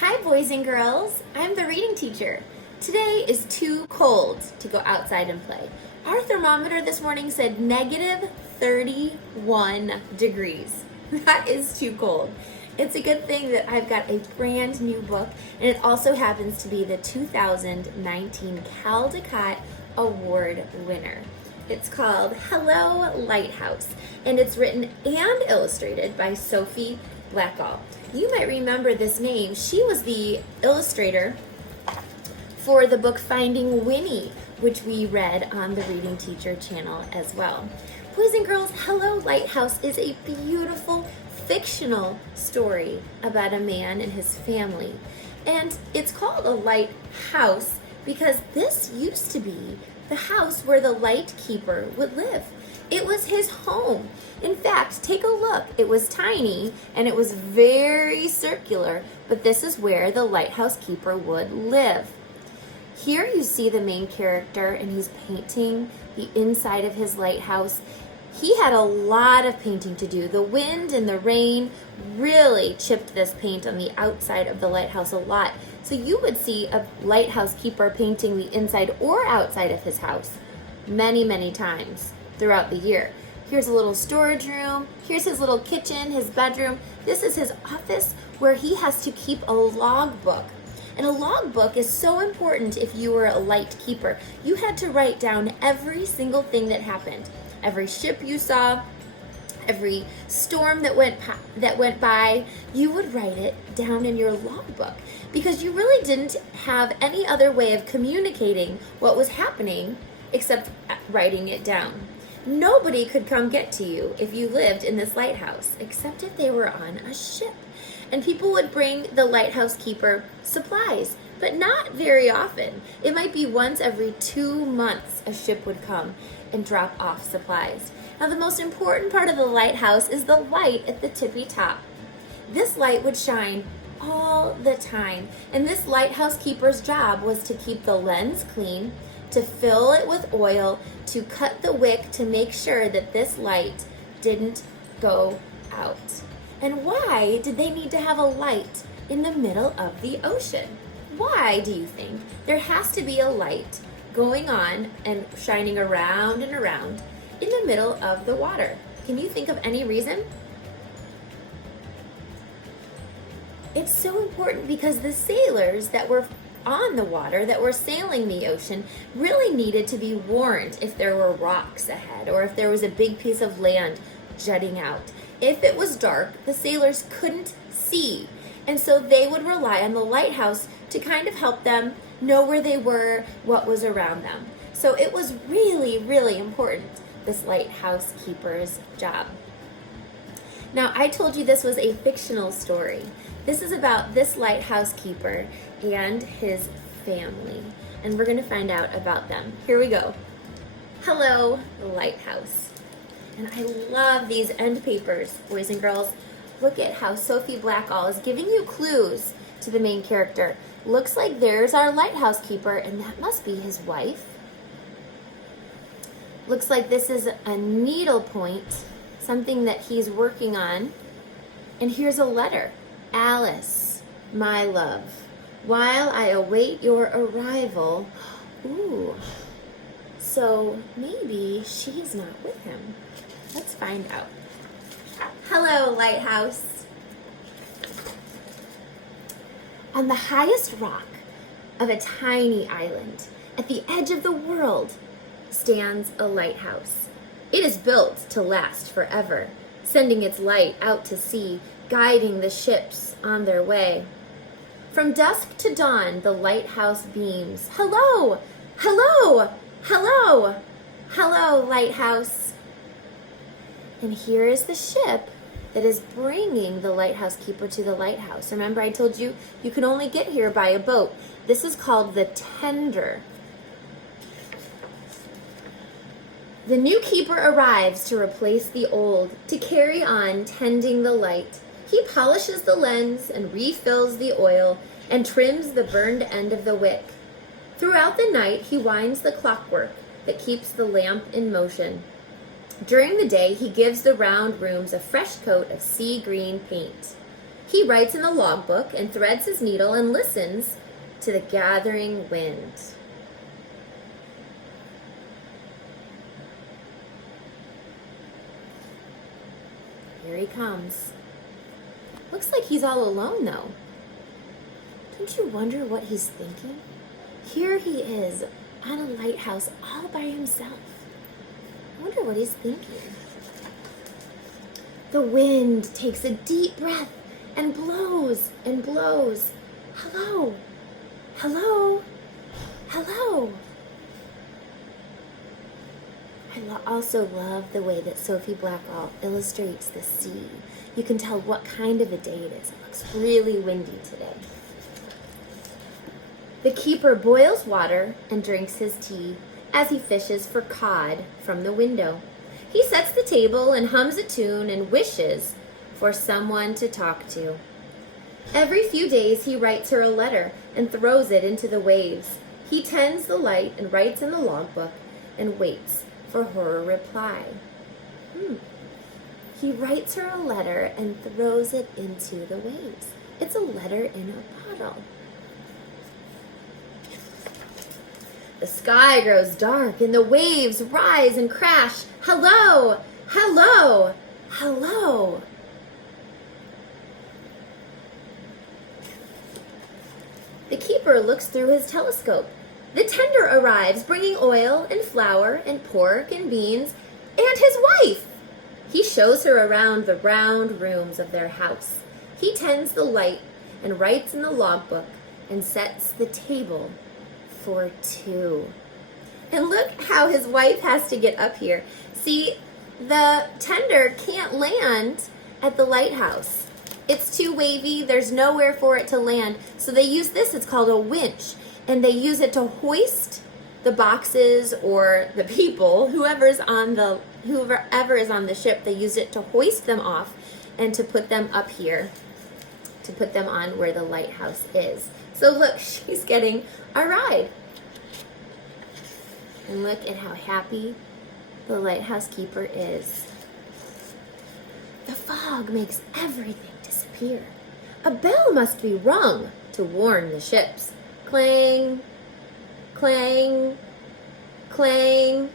Hi, boys and girls. I'm the reading teacher. Today is too cold to go outside and play. Our thermometer this morning said negative 31 degrees. That is too cold. It's a good thing that I've got a brand new book, and it also happens to be the 2019 Caldecott Award winner. It's called Hello, Lighthouse, and it's written and illustrated by Sophie Blackall. You might remember this name. She was the illustrator for the book Finding Winnie, which we read on the Reading Teacher channel as well. Boys and girls, Hello, Lighthouse is a beautiful fictional story about a man and his family. And it's called a lighthouse because this used to be the house where the light keeper would live. It was his home. In fact, take a look. It was tiny and it was very circular, but this is where the lighthouse keeper would live. Here you see the main character and he's painting the inside of his lighthouse. He had a lot of painting to do. The wind and the rain really chipped this paint on the outside of the lighthouse a lot. So you would see a lighthouse keeper painting the inside or outside of his house many, many times throughout the year. Here's a little storage room. Here's his little kitchen, his bedroom. This is his office where he has to keep a logbook. And a logbook is so important if you were a light keeper. You had to write down every single thing that happened. Every ship you saw, every storm that went by, you would write it down in your logbook because you really didn't have any other way of communicating what was happening except writing it down. Nobody could come get to you if you lived in this lighthouse, except if they were on a ship. And people would bring the lighthouse keeper supplies, but not very often. It might be once every 2 months a ship would come and drop off supplies. Now the most important part of the lighthouse is the light at the Tippy-Top. This light would shine all the time, and this lighthouse keeper's job was to keep the lens clean, to fill it with oil, to cut the wick to make sure that this light didn't go out. And why did they need to have a light in the middle of the ocean? Why do you think there has to be a light going on and shining around and around in the middle of the water? Can you think of any reason? It's so important because the sailors that were on the water, that were sailing the ocean, really needed to be warned if there were rocks ahead or if there was a big piece of land jutting out. If it was dark, the sailors couldn't see, and so they would rely on the lighthouse to kind of help them know where they were, what was around them. So it was really, really important, this lighthouse keeper's job. Now, I told you this was a fictional story. This is about this lighthouse keeper and his family, and we're going to find out about them. Here we go. Hello, Lighthouse. And I love these end papers, boys and girls. Look at how Sophie Blackall is giving you clues to the main character. Looks like there's our lighthouse keeper, and that must be his wife. Looks like this is a needle point, something that he's working on. And here's a letter. Alice, my love, while I await your arrival. Ooh, so maybe she's not with him. Let's find out. Hello, Lighthouse. On the highest rock of a tiny island, at the edge of the world, stands a lighthouse. It is built to last forever, sending its light out to sea, guiding the ships on their way. From dusk to dawn, the lighthouse beams. Hello! Hello! Hello! Hello, Lighthouse! And here is the ship that is bringing the lighthouse keeper to the lighthouse. Remember, I told you you can only get here by a boat. This is called the tender. The new keeper arrives to replace the old, to carry on tending the light. He polishes the lens and refills the oil and trims the burned end of the wick. Throughout the night, he winds the clockwork that keeps the lamp in motion. During the day, he gives the round rooms a fresh coat of sea green paint. He writes in the logbook and threads his needle and listens to the gathering wind. Here he comes. Looks like he's all alone, though. Don't you wonder what he's thinking? Here he is on a lighthouse all by himself. I wonder what he's thinking. The wind takes a deep breath and blows and blows. Hello, hello, hello. I also love the way that Sophie Blackall illustrates the sea. You can tell what kind of a day it is. It looks really windy today. The keeper boils water and drinks his tea as he fishes for cod from the window. He sets the table and hums a tune and wishes for someone to talk to. Every few days he writes her a letter and throws it into the waves. He tends the light and writes in the logbook and waits for her reply. He writes her a letter and throws it into the waves. It's a letter in a bottle. The sky grows dark and the waves rise and crash. Hello, hello, hello. The keeper looks through his telescope. The tender arrives, bringing oil and flour and pork and beans and his wife. He shows her around the round rooms of their house. He tends the light and writes in the logbook and sets the table for two. And look how his wife has to get up here. See, the tender can't land at the lighthouse. It's too wavy. There's nowhere for it to land. So they use this. It's called a winch. And they use it to hoist the boxes or the people, whoever is on the ship, they use it to hoist them off and to put them up here, to put them on where the lighthouse is. So look, she's getting a ride. And look at how happy the lighthouse keeper is. The fog makes everything disappear. A bell must be rung to warn the ships. Clang, clang, clang.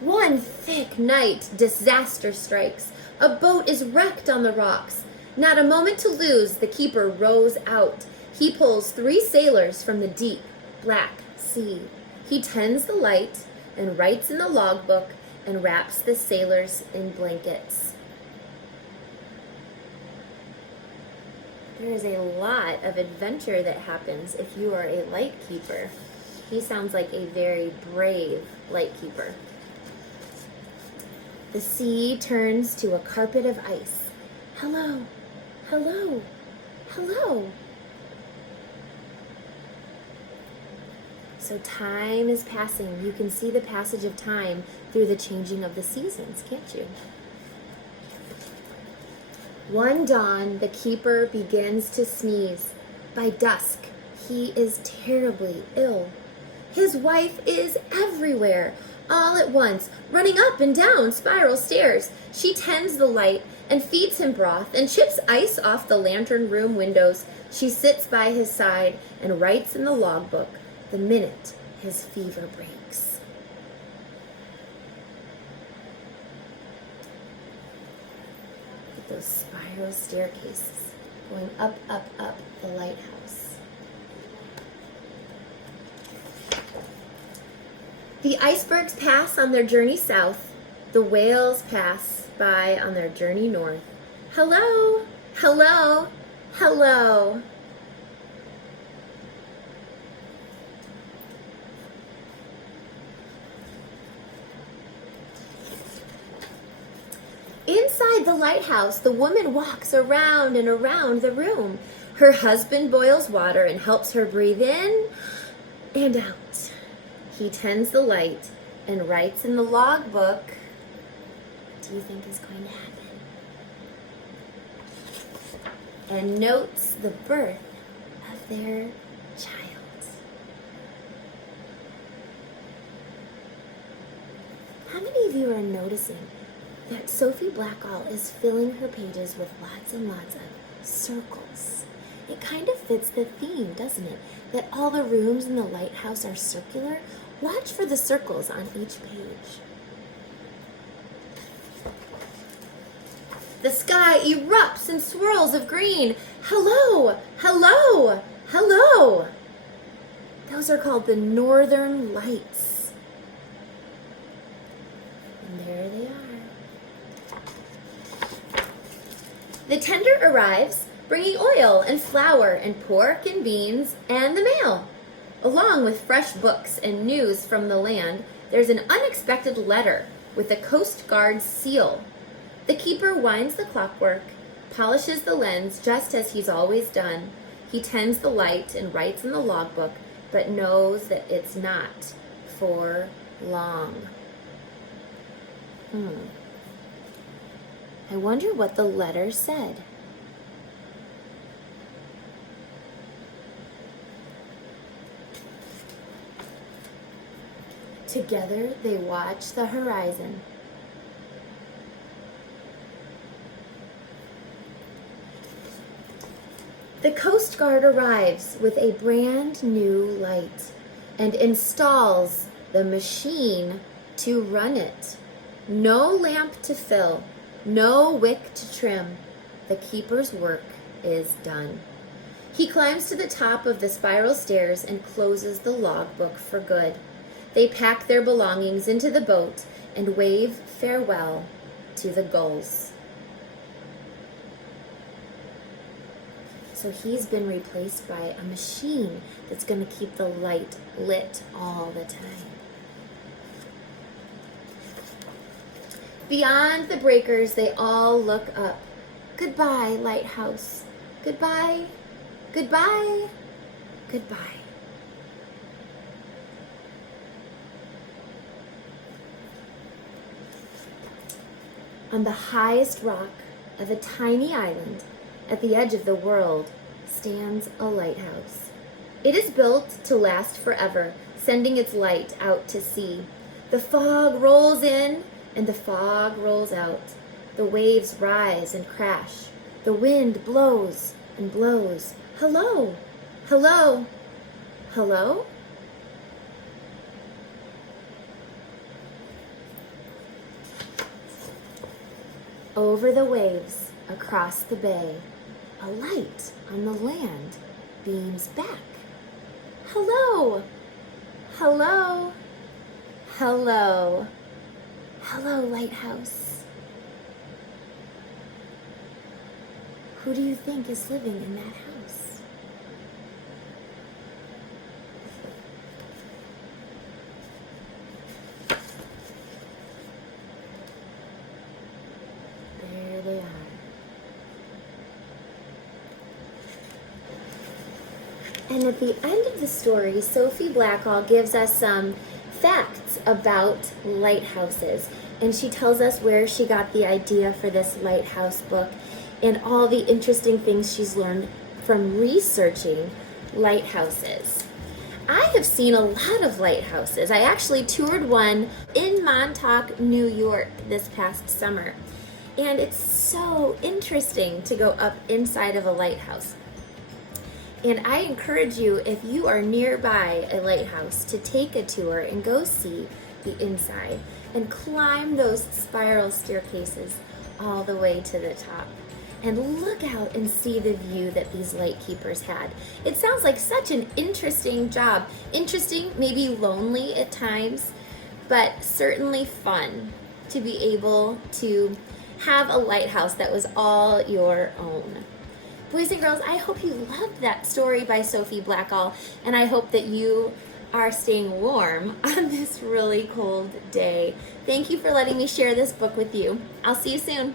One thick night, disaster strikes. A boat is wrecked on the rocks. Not a moment to lose, the keeper rows out. He pulls 3 sailors from the deep, black sea. He tends the light and writes in the logbook and wraps the sailors in blankets. There is a lot of adventure that happens if you are a light keeper. He sounds like a very brave light keeper. The sea turns to a carpet of ice. Hello, hello, hello. So time is passing. You can see the passage of time through the changing of the seasons, can't you? One dawn, the keeper begins to sneeze. By dusk, he is terribly ill. His wife is everywhere, all at once, running up and down spiral stairs. She tends the light and feeds him broth and chips ice off the lantern room windows. She sits by his side and writes in the logbook the minute his fever breaks. Those spiral staircases going up, up, up the lighthouse. The icebergs pass on their journey south. The whales pass by on their journey north. Hello, hello, hello. Inside the lighthouse, the woman walks around and around the room. Her husband boils water and helps her breathe in and out. He tends the light and writes in the logbook. What do you think is going to happen? And notes the birth of their child. How many of you are noticing that Sophie Blackall is filling her pages with lots and lots of circles. It kind of fits the theme, doesn't it? That all the rooms in the lighthouse are circular. Watch for the circles on each page. The sky erupts in swirls of green. Hello, hello, hello. Those are called the Northern Lights. And there they are. The tender arrives, bringing oil and flour and pork and beans and the mail. Along with fresh books and news from the land, there's an unexpected letter with a Coast Guard seal. The keeper winds the clockwork, polishes the lens just as he's always done. He tends the light and writes in the logbook, but knows that it's not for long. I wonder what the letter said. Together they watch the horizon. The Coast Guard arrives with a brand new light and installs the machine to run it. No lamp to fill, no wick to trim. The keeper's work is done. He climbs to the top of the spiral stairs and closes the logbook for good. They pack their belongings into the boat and wave farewell to the gulls. So he's been replaced by a machine that's going to keep the light lit all the time. Beyond the breakers, they all look up. Goodbye, lighthouse. Goodbye, goodbye, goodbye. On the highest rock of a tiny island at the edge of the world stands a lighthouse. It is built to last forever, sending its light out to sea. The fog rolls in and the fog rolls out. The waves rise and crash. The wind blows and blows. Hello, hello, hello? Over the waves, across the bay, a light on the land beams back. Hello, hello, hello, hello, lighthouse. Who do you think is living in that house? There they are. And at the end of the story, Sophie Blackall gives us some facts about lighthouses. And she tells us where she got the idea for this lighthouse book and all the interesting things she's learned from researching lighthouses. I have seen a lot of lighthouses. I actually toured one in Montauk, New York this past summer. And it's so interesting to go up inside of a lighthouse. And I encourage you, if you are nearby a lighthouse, to take a tour and go see the inside and climb those spiral staircases all the way to the top. And look out and see the view that these light keepers had. It sounds like such an interesting job. Interesting, maybe lonely at times, but certainly fun to be able to have a lighthouse that was all your own. Boys and girls, I hope you loved that story by Sophie Blackall, and I hope that you are staying warm on this really cold day. Thank you for letting me share this book with you. I'll see you soon.